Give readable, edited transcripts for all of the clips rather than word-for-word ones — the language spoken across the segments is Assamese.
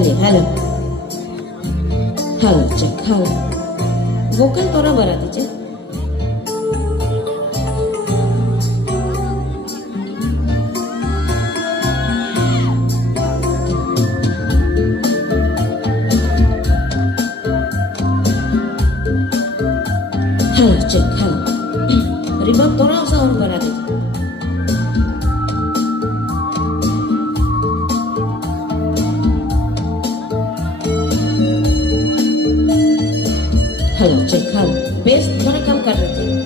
चलिए hello hello check hello vocal थोड़ा बढ़ा दीजिए हेलो चेक हेलो रिवर्ब थोड़ा सा और बढ़ा दीजिए हेलो चेक हेलो बेस थोड़ा कम कर देते हैं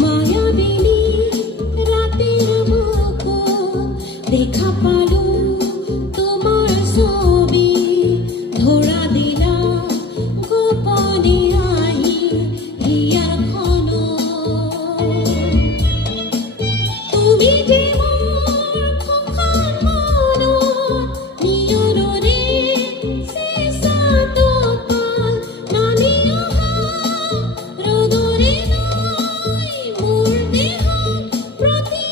মায়াবিনী রাতের বুকো দেখা পালো তোমার ছবি ধরা দিলা গোপনে আহি হিয়ার খন তুমি যে মোর খোখান মন নিয়নরে শেষাত কাল নানি অহা রোদরে নয় মোর দেহ প্রতি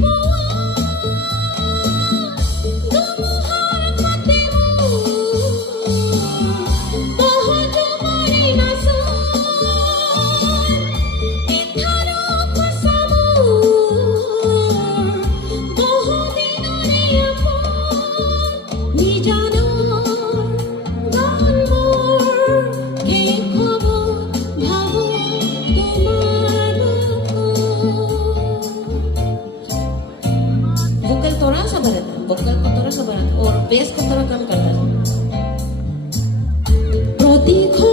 পোৱা দুমুহাৰ মতে বহুত মাৰি নাচোন এথাৰ খসামোৰ বহুদিনৰে আপোন নিজানৰ গান মোৰ শেষ হ'ব ভাবো তোমাৰ বুকু वोकल थोड़ा सा बढ़ा था वोकल को थोड़ा सा बढ़ा और बेस को थोड़ा कम कर देना প্ৰতিখন